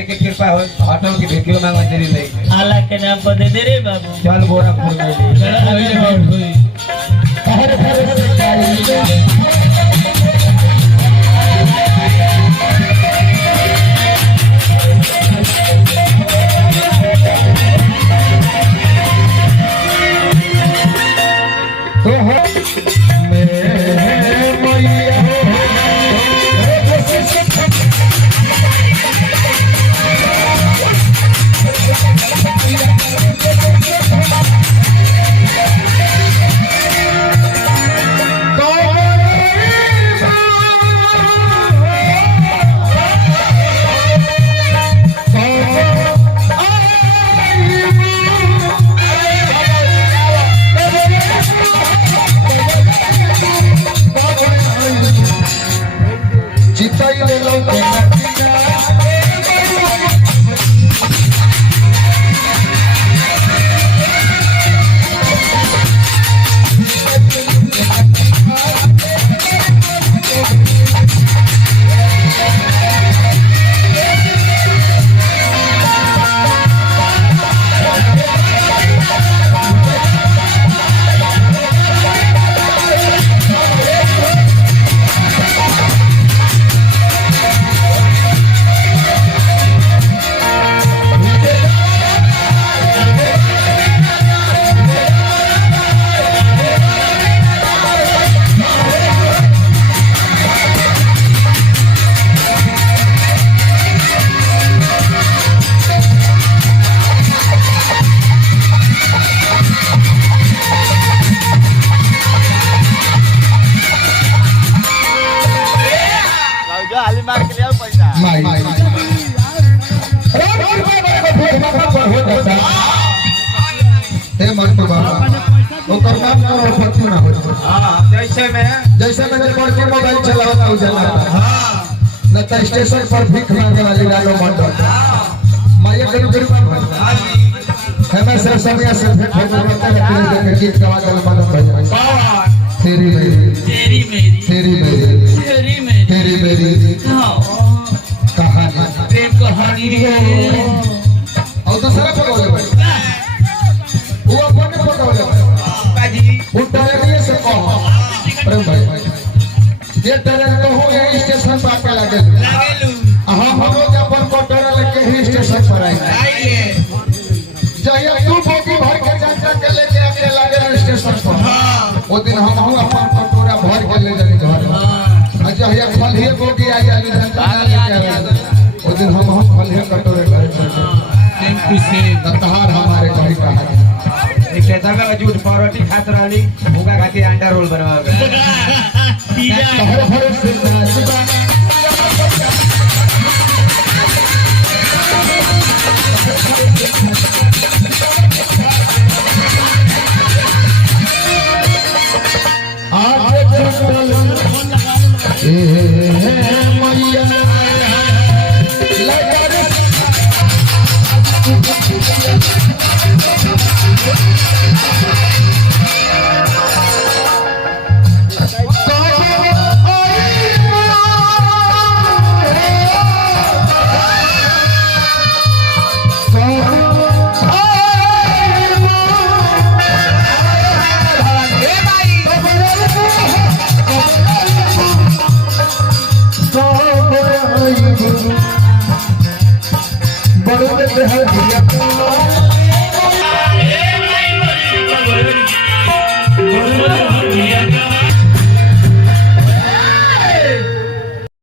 माई के कृपा हो होटल की भिकियो मांग तेरी नहीं अल्लाह के नाम पर दे दे रे बाबू चल बोरा फूल में मोबाइल चलावता हूँ न तो स्टेशन पर भीख मांगे वाली लालो मंडल माया करीब हमें से समय से भेंट हो गया है गीत गवा कर मदद भजन तेरी मेरी तेरी मेरी तेरी मेरी तेरी मेरी तेरी मेरी कहानी प्रेम कहानी और दूसरा पकड़ ले भाई वो अपने पकड़ ले बाजी वो डरे से कहो प्रेम भाई ये डरे तो हो गया स्टेशन पर आके लागेलू हम लोग अपन कोटरा लेके ही स्टेशन पर आएंगे जहिया तू बोगी भर के जा के लेके आके लागेलू स्टेशन पर वो दिन हम अपन कोटरा भर के ले जानी घर जहिया फल ही बोगी आ जाली वो दिन हम फल ही कटोरे घर थैंक यू से दत्तार हमारे कहीं कहा एक कहता है जूठ परोठी खात रहली भूखा खाती अंडा रोल बनवावे हर हर से नाचबा आज चल मैया बड़े